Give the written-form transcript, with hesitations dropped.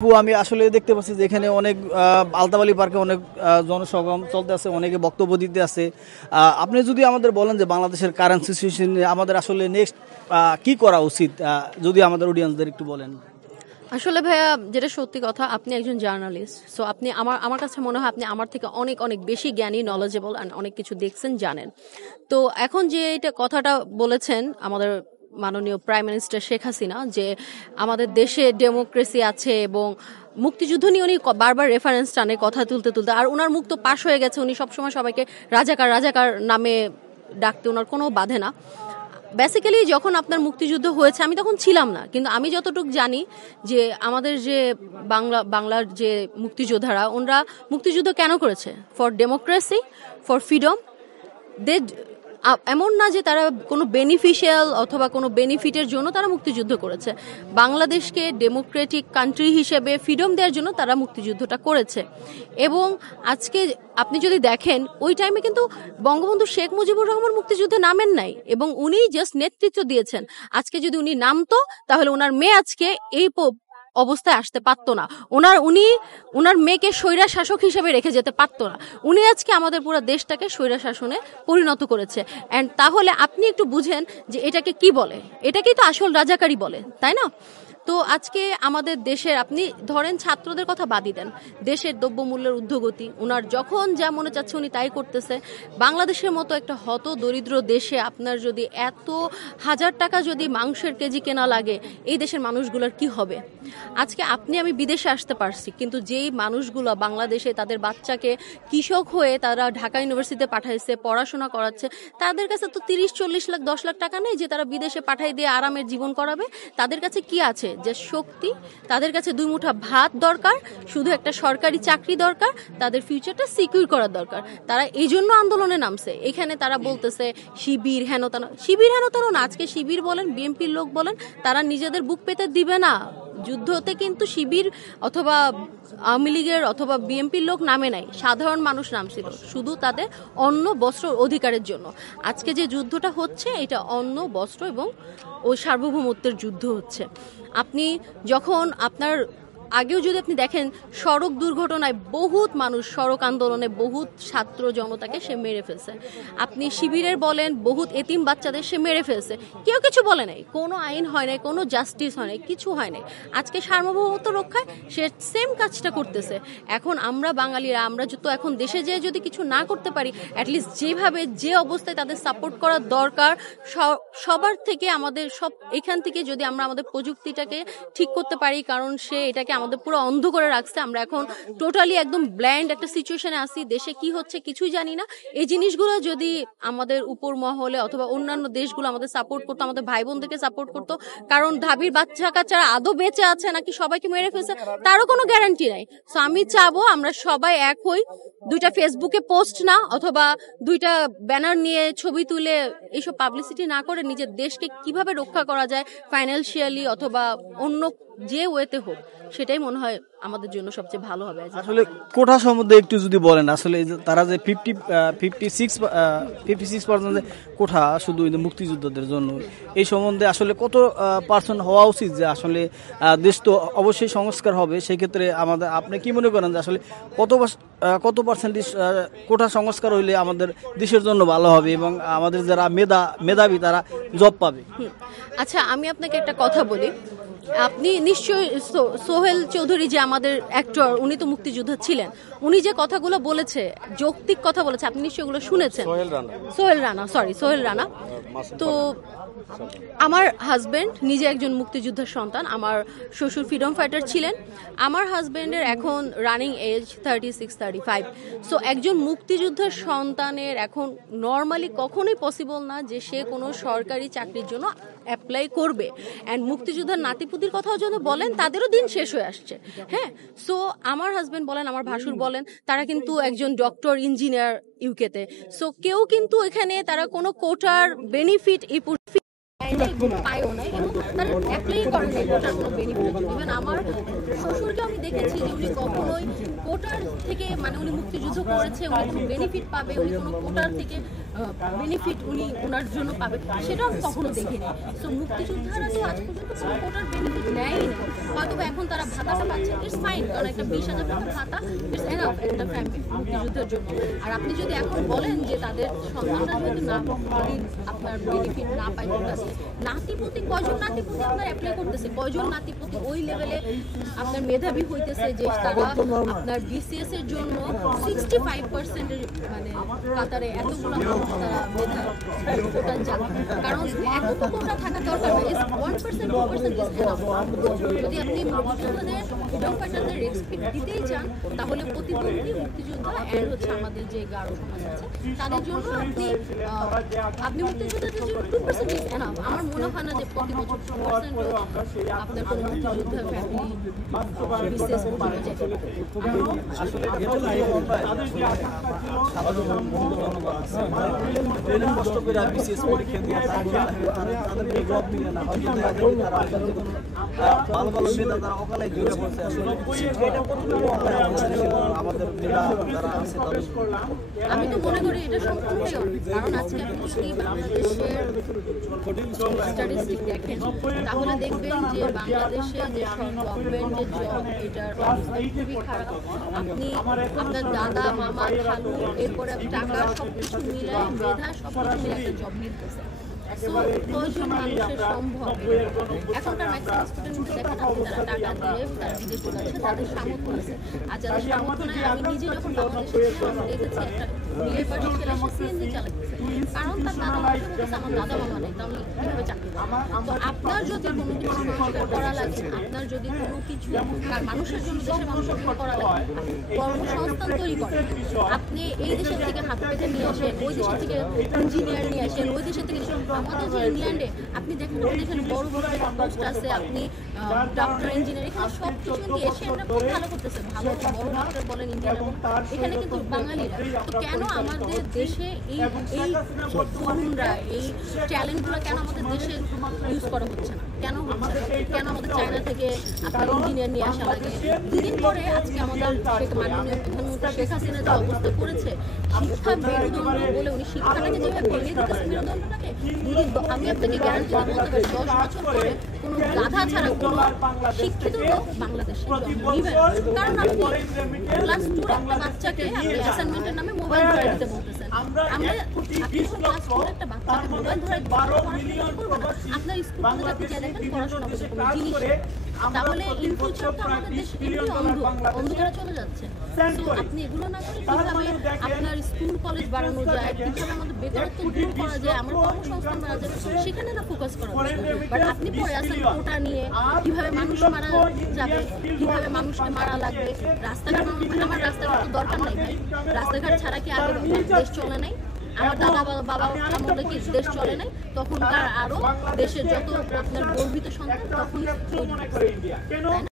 আমি আসলে দেখতে পাচ্ছি যে এখানে অনেক আলতাবালি পার্কে অনেক জনসমাগম চলতে আছে, অনেকে বক্তব্য দিতে আছে। আপনি যদি আমাদের বলেন যে বাংলাদেশের কারেন্ট সিচুয়েশন আমাদের আসলে নেক্সট কি করা উচিত, যদি আমাদের অডিয়েন্সদের একটু বলেন। আসলে ভাইয়া, যেটা সত্যি কথা, আপনি একজন জার্নালিস্ট, সো আপনি আমার আমার কাছে মনে হয় আপনি আমার থেকে অনেক অনেক বেশি জ্ঞানী, নলেজেবল অ্যান্ড অনেক কিছু দেখছেন, জানেন। তো এখন যে এটা কথাটা বলেছেন আমাদের মাননীয় প্রাইম মিনিস্টার শেখ হাসিনা, যে আমাদের দেশে ডেমোক্রেসি আছে এবং মুক্তিযুদ্ধ নিয়ে উনি বারবার রেফারেন্স টানে কথা তুলতে তুলতে, আর ওনার মুখ তো পাশ হয়ে গেছে, উনি সবসময় সবাইকে রাজাকার রাজাকার নামে ডাকতে ওনার কোনো বাধে না। বেসিক্যালি যখন আপনার মুক্তিযুদ্ধ হয়েছে আমি তখন ছিলাম না, কিন্তু আমি যতটুকু জানি যে আমাদের যে বাংলার যে মুক্তিযোদ্ধারা, ওনারা মুক্তিযুদ্ধ কেন করেছে? For democracy, for freedom. দে এমন না যে তারা কোনো বেনিফিশিয়াল অথবা কোনো বেনিফিটের জন্য তারা মুক্তিযুদ্ধ করেছে। বাংলাদেশকে ডেমোক্রেটিক কান্ট্রি হিসেবে ফ্রিডম দেওয়ার জন্য তারা মুক্তিযুদ্ধটা করেছে। এবং আজকে আপনি যদি দেখেন, ওই টাইমে কিন্তু বঙ্গবন্ধু শেখ মুজিবুর রহমান মুক্তিযুদ্ধে নামেন নাই, এবং উনি জাস্ট নেতৃত্ব দিয়েছেন। আজকে যদি উনি নামতো তাহলে ওনার মেয়ে আজকে এই অবস্থায় আসতে পারতো না। ওনার মেয়েকে স্বৈরা শাসক হিসেবে রেখে যেতে পারতো না। উনি আজকে আমাদের পুরো দেশটাকে স্বৈরা শাসনে পরিণত করেছে। অ্যান্ড তাহলে আপনি একটু বুঝেন যে এটাকে কি বলে। এটাকেই তো আসল রাজাকারী বলে, তাই না? তো আজকে আমাদের দেশের, আপনি ধরেন ছাত্রদের কথা বাদই দেন, দেশের দ্রব্যমূল্যের ঊর্ধ্বগতি, ওনার যখন যা মনে চাচ্ছে উনি তাই করতেছে। বাংলাদেশের মতো একটা হত দরিদ্র দেশে আপনার যদি এত হাজার টাকা যদি মাংসের কেজি কেনা লাগে, এই দেশের মানুষগুলোর কি হবে? আজকে আমি বিদেশে আসতে পারছি, কিন্তু যেই মানুষগুলো বাংলাদেশে তাদের বাচ্চাকে কৃষক হয়ে তারা ঢাকা ইউনিভার্সিটিতে পাঠাইছে, পড়াশোনা করাচ্ছে, তাদের কাছে তো 30-40 লাখ 10 লাখ টাকা নেই যে তারা বিদেশে পাঠাই দিয়ে আরামের জীবন করাবে। তাদের কাছে কি আছে? যে শক্তি, তাদের কাছে 2 মুঠা ভাত দরকার, শুধু একটা সরকারি চাকরি দরকার, তাদের ফিউচারটা সিকিউর করার দরকার। তারা এই জন্য আন্দোলনে নামছে। এখানে তারা বলতেছে শিবির হেনতানো, শিবির হেনতানো না। আজকে শিবির বলেন, বিএনপির লোক বলেন, তারা নিজেদের বুক পেতে দিবে না। যুদ্ধতে কিন্তু শিবির অথবা আওয়ামী লীগের অথবা বিএনপির লোক নামে নাই, সাধারণ মানুষ নামছিল, শুধু তাদের অন্ন বস্ত্র অধিকারের জন্য। আজকে যে যুদ্ধটা হচ্ছে, এটা অন্ন বস্ত্র এবং ওই সার্বভৌমত্বের যুদ্ধ হচ্ছে। আপনি যখন আপনার আগেও যদি আপনি দেখেন, সড়ক দুর্ঘটনায় বহুত মানুষ, সড়ক আন্দোলনে বহুত ছাত্র জনতাকে সে মেরে ফেলছে। আপনি শিবিরের বলেন, বহুত এতিম বাচ্চাদের সে মেরে ফেলছে। কেউ কিছু বলে নাই, কোনো আইন হয় নাই, কোনো জাস্টিস হয় নাই, কিছু হয় নাই। আজকে সার্বভৌমত্ব রক্ষায় সে সেম কাজটা করতেছে। এখন আমরা বাঙালিরা, আমরা তো এখন দেশে যেয়ে যদি কিছু না করতে পারি, অ্যাটলিস্ট যেভাবে যে অবস্থায় তাদের সাপোর্ট করার দরকার সবার থেকে, আমাদের সব এখান থেকে যদি আমরা আমাদের প্রযুক্তিটাকে ঠিক করতে পারি, কারণ সে এটাকে আমাদের পুরো অন্ধ করে রাখছে। আমরা এখন টোটালি একদম ব্ল্যান্ড একটা সিচুয়েশনে আছি, দেশে কি হচ্ছে কিছুই জানি না। এই জিনিসগুলো যদি আমাদের উপর মহলে অথবা অন্যান্য দেশগুলো আমাদের সাপোর্ট করতো, আমাদের ভাই বোনদেরকে সাপোর্ট করতো, কারণ ঢাবির বাচ্চা কাচ্চারা আদৌ বেঁচে আছে নাকি সবাইকে মেরে ফেলছে তারও কোনো গ্যারান্টি নাই। সো আমি চাবো আমরা সবাই এক হই, দুইটা ফেসবুকে পোস্ট না অথবা দুইটা ব্যানার নিয়ে ছবি তুলে এইসব পাবলিসিটি না করে নিজের দেশকে কিভাবে রক্ষা করা যায় ফাইন্যান্সিয়ালি অথবা অন্য যে ওয়েতে হোক, সেটাই মনে হয় আমাদের জন্য সবচেয়ে ভালো হবে। আসলে কোটা সম্বন্ধে একটু যদি বলেন, আসলে তারা যে 56% কোঠা শুধু মুক্তিযোদ্ধাদের জন্য, এই সম্বন্ধে আসলে কত পার্সেন্ট হওয়া উচিত? যে আসলে দেশ তো অবশ্যই সংস্কার হবে, সেই ক্ষেত্রে আমাদের আপনি কি মনে করেন যে আসলে কত পার্সেন্টেজ কোটা সংস্কার হইলে আমাদের দেশের জন্য ভালো হবে এবং আমাদের যারা মেধাবী তারা জব পাবে? আচ্ছা, আমি আপনাকে একটা কথা বলি। আপনি নিশ্চয়ই সোহেল চৌধুরী যে আমাদের অ্যাক্টর, উনি তো মুক্তিযোদ্ধা ছিলেন। উনি যে কথাগুলো বলেছে, যৌক্তিক কথা বলেছে, আপনি নিশ্চয়ই ওগুলো শুনেছেন। সোহেল রানা। তো আমার হাজবেন্ড নিজে একজন মুক্তিযোদ্ধার সন্তান। আমার শ্বশুর ফ্রিডম ফাইটার ছিলেন। আমার হাজবেন্ডের এখন রানিং এজ 36-35। সো একজন মুক্তিযোদ্ধার সন্তানের এখন নর্মালি কখনোই পসিবল না যে সে কোনো সরকারি চাকরির জন্য অ্যাপ্লাই করবে। অ্যান্ড মুক্তিযোদ্ধার নাতিপুতির কথাও যদি বলেন, তাদেরও দিন শেষ হয়ে আসছে। হ্যাঁ, সো আমার হাজবেন্ড বলেন, আমার ভাসুর বলেন, তারা কিন্তু একজন ডক্টর, ইঞ্জিনিয়ার ইউকেতে। সো কেউ কিন্তু এখানে তারা কোনো কোটার বেনিফিট আমার শ্বশুরকে আমি দেখেছি যে উনি কখনোই কোটার থেকে, মানে উনি মুক্তিযুদ্ধ করেছে, উনি কোনো বেনিফিট পাবে, উনি কোনো কোটার থেকে বেনিফিট উনি ওনার জন্য পাবে সেটা আমি কখনো দেখিনি। তো মুক্তিযোদ্ধারা তো আজ পর্যন্ত কোনো কোটার বেনিফিট নেয়ই না, হয়তো এখন তারা ভাতাটা পাচ্ছে, ইটস ফাইন, কারণ একটা 20,000 টাকা ভাতা ইটস এনাফ একটা ফ্যামিলি মুক্তিযুদ্ধের জন্য। আর আপনি যদি এখন বলেন যে তাদের সন্তানরা যদি না আপনার বেনিফিট না পায় কোটাতে, নাতিপতি কয়জন নাতিপতি আপনার অ্যাপ্লাই করতেছে, কয়জন নাতিপতি ওই লেভেলে আপনার মেধাবী হইতেছে যে তারা আপনার বিসিএস এর জন্য 65% মানে কাতারে এতগুলো মানুষ তারা মেধা কোটা যাবে, কারণ এত কোটা থাকা দরকার না, ইজ 1% 2% ইজ এনাফ। যদি আপনি মুক্তিযোদ্ধাদের ফ্রিডম ফাইটারদের রেসপেক্ট দিতেই চান, তাহলে প্রতিবন্ধী মুক্তিযোদ্ধা এন্ড হচ্ছে আমাদের যে গারো সমাজ আছে তাদের জন্য আপনি মুক্তিযোদ্ধাদের জন্য 2% ইজ এনাফ। আমার মনে হয় না যে প্রতি বছর 2% আপনার কোনো মুক্তিযোদ্ধা ফ্যামিলি বিশেষ করে যেতে পারে। আসলে কষ্ট করে বিশেষ পরীক্ষা দিয়ে তাদের জব মিলে না, হয়তো ভালো ভালো নেতা তারা অকালে জুড়ে পড়ছে। আসলে আমাদের যারা আছে তাদের আমি তো মনে করি এটা সম্পূর্ণই অনেক, কারণ আজকে আপনি যদি বাংলাদেশের স্ট্যাটিস্টিক দেখেন তাহলে দেখবেন যে বাংলাদেশে যে গভর্নমেন্ট যে জব এটার অবস্থা খুবই খারাপ। আপনি আপনার দাদা মামা খালু এরপরে টাকা সবকিছু মিলাই মেধা সবকিছু মিলে একটা জব নিতেছে। কয়জন মানুষের সম্ভব? এখনকার ম্যাক্সিমাম স্টুডেন্ট দেখেন আপনি তারা টাকা দিয়ে তারা বিদেশ চলে যাচ্ছে, তাদের সামর্থ্য আছে। আর যাদের সামর্থ্য নেই, আমি নিজে যখন বাংলাদেশে ছিলাম আমি দেখেছি একটা বিয়ে বাড়ি ছেলে সে সিএনজি চালাচ্ছে, কারণ তার দাদা মামা বলতেছে আমার দাদা মামা নেই, তাহলে কীভাবে চাকরি পাবে? তো আপনার যদি কোনো কিছু সংস্কার করা লাগে, আপনার যদি কোনো কিছু মানুষের জন্য দেশের মানুষের জন্য করা লাগে, কর্মসংস্থান তৈরি করেন। আপনি এই দেশের থেকে হাত পেতে নিয়ে আসেন, ওই দেশের থেকে ইঞ্জিনিয়ার নিয়ে আসেন, ওই দেশের থেকে আমাদের যে ইংল্যান্ডে আপনি দেখেন আমাদের এখানে বড় বড় পোস্ট আছে, আপনি ডক্টর ইঞ্জিনিয়ার এখানে সব কিছু নিয়ে এসে আমরা খুব ভালো করতেছে, ভালো বড় ডক্টর বলেন ইঞ্জিনিয়ার, এখানে কিন্তু বাঙালিরা। তো কেন আমাদের দেশে এই এই তরুণরা এই ট্যালেন্টগুলো কেন আমাদের দেশে ইউজ করা হচ্ছে না? কেন হচ্ছে না? কেন আমাদের চায়না থেকে আপনার ইঞ্জিনিয়ার নিয়ে আসা লাগে? দুদিন পরে আজকে আমাদের মাননীয় প্রধানমন্ত্রী শেখ হাসিনা যে অবস্থা করেছে, শিক্ষা মেরুদণ্ড বলে উনি শিক্ষাটাকে যেভাবে ভেঙে দিতেছে মেরুদণ্ডটাকে, আমি আপনাকে গ্যারান্টি বলতে পারি 10 বছর পরে কোনো গাধা ছাড়া কোনো শিক্ষিত লোক বাংলাদেশে জন্ম নিবে না। কারণ আপনি ক্লাস 2 একটা বাচ্চাকে আপনি অ্যাসাইনমেন্টের নামে মোবাইল ধরে দিতে বলতেছেন। আপনি ক্লাস 2 একটা বাচ্চাকে মোবাইল ধরে পড়াশোনা করবে না। আপনার স্কুলে আপনি যা দেখেন পড়াশোনা করতে কোনো জিনিস, তাহলে ইন ফিউচার তো আমাদের দেশ এমনি অন্ধকারে চলে যাচ্ছে। তো আপনি এগুলো না করে কিভাবে আপনার স্কুল কলেজ বাড়ানো যায়, কিভাবে আমাদের বেকারত্ব দূর করা যায়, আমার কর্মসংস্থান বাড়া যায়, সেখানে না ফোকাস করা যায়। বাট আপনি পড়ে আসেন কোটা নিয়ে, কিভাবে মানুষ মারা যাবে, কিভাবে মানুষকে মারা লাগবে, রাস্তাঘাট। আমার রাস্তাঘাট তো দরকার নাই ভাই, রাস্তাঘাট ছাড়া কি আগে দেশ চলে নাই? আমার দাদা বাবা আমলে কি দেশ চলে নাই? তখনকার আরো দেশের যত আপনার গর্বিত সন্তান তখনই তৈরি, তাই না?